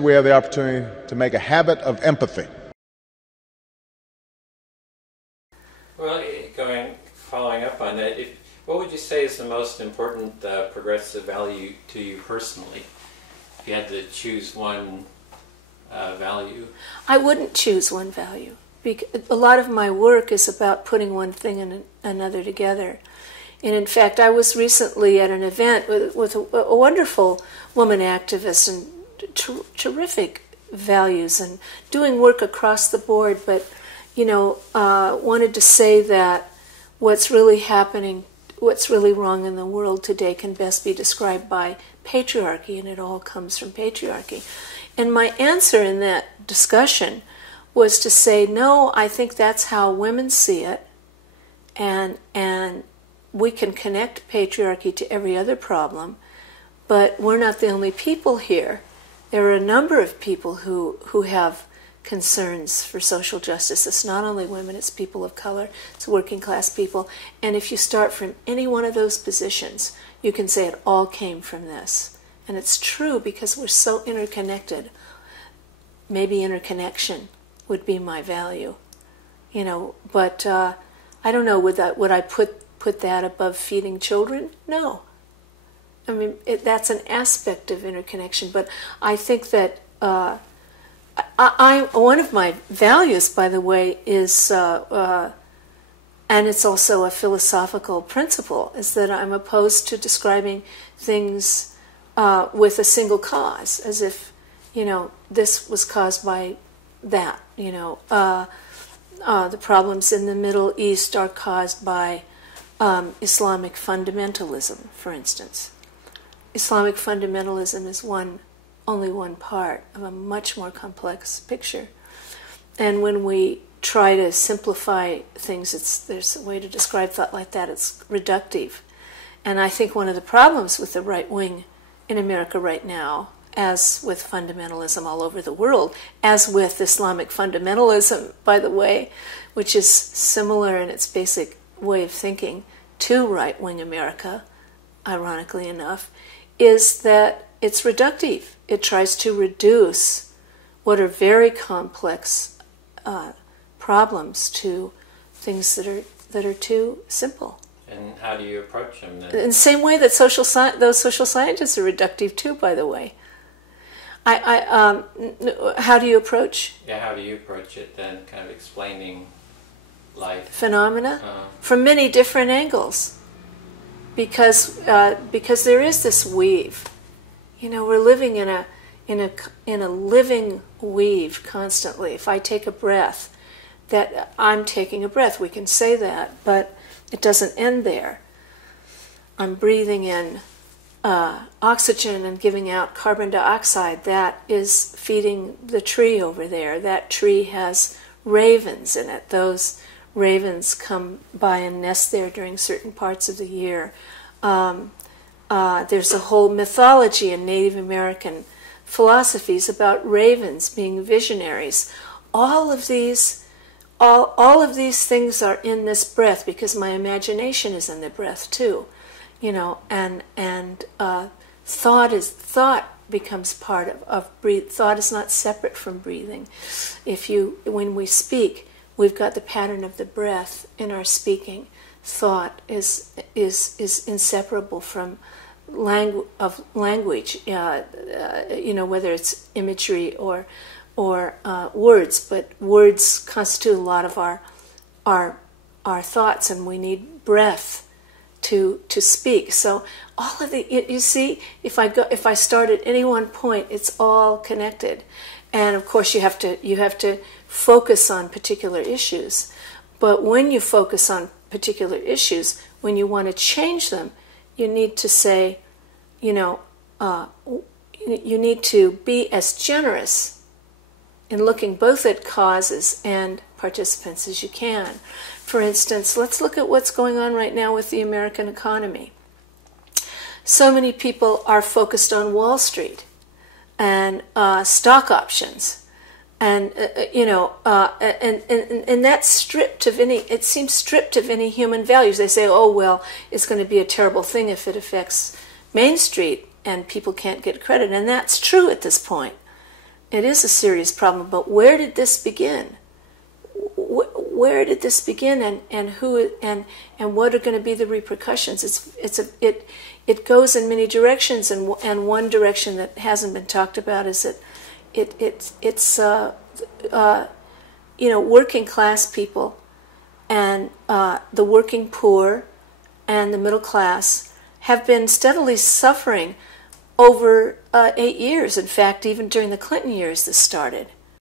We have the opportunity to make a habit of empathy. Well, following up on that, what would you say is the most important progressive value to you personally? If you had to choose one value. I wouldn't choose one value. A lot of my work is about putting one thing and another together. And in fact, I was recently at an event with a wonderful woman activist and terrific values and doing work across the board, but wanted to say that what's really happening, what's really wrong in the world today can best be described by patriarchy, and it all comes from patriarchy. And my answer in that discussion was to say, no, I think that's how women see it, and we can connect patriarchy to every other problem, but we're not the only people here. There are a number of people who have concerns for social justice. It's not only women, it's people of color, it's working class people. And if you start from any one of those positions, you can say it all came from this. And it's true because we're so interconnected. Maybe interconnection would be my value. But I don't know, would I put that above feeding children? No. I mean, that's an aspect of interconnection, but I think that one of my values, by the way, is, and it's also a philosophical principle, is that I'm opposed to describing things with a single cause, as if, this was caused by that. The problems in the Middle East are caused by Islamic fundamentalism, for instance. Islamic fundamentalism is only one part of a much more complex picture. And when we try to simplify things, there's a way to describe thought like that, it's reductive. And I think one of the problems with the right wing in America right now, as with fundamentalism all over the world, as with Islamic fundamentalism, by the way, which is similar in its basic way of thinking to right-wing America, ironically enough, is that it's reductive. It tries to reduce what are very complex problems to things that are too simple. And how do you approach them then? In the same way that those social scientists are reductive too, by the way. How do you approach? Yeah, how do you approach it then? Kind of explaining life phenomena from many different angles, because there is this weave. We're living in a living weave constantly. If I take a breath, that I'm taking a breath, we can say that, but it doesn't end there. I'm breathing in oxygen and giving out carbon dioxide. That is feeding the tree over there. That tree has ravens in it. Those ravens come by and nest there during certain parts of the year. There's a whole mythology in Native American philosophies about ravens being visionaries. All of these things are in this breath, because my imagination is in the breath too, and thought becomes part of breathing. Thought is not separate from breathing. When we speak, we've got the pattern of the breath in our speaking. Thought is inseparable from language, whether it's imagery or words, but words constitute a lot of our thoughts, and we need breath to speak. So all of you see, if I start at any one point, it's all connected, and of course you have to focus on particular issues. But when you focus on particular issues, when you want to change them, you need to say, you need to be as generous in looking both at causes and participants as you can. For instance, let's look at what's going on right now with the American economy. So many people are focused on Wall Street and stock options, and and that's stripped of any. It seems stripped of any human values. They say, "Oh well, it's going to be a terrible thing if it affects Main Street and people can't get credit," and that's true at this point. It is a serious problem, but where did this begin? Where did this begin, and who, and what are going to be the repercussions? It goes in many directions, and one direction that hasn't been talked about is that it's working class people and the working poor and the middle class have been steadily suffering over 8 years. In fact, even during the Clinton years, this started.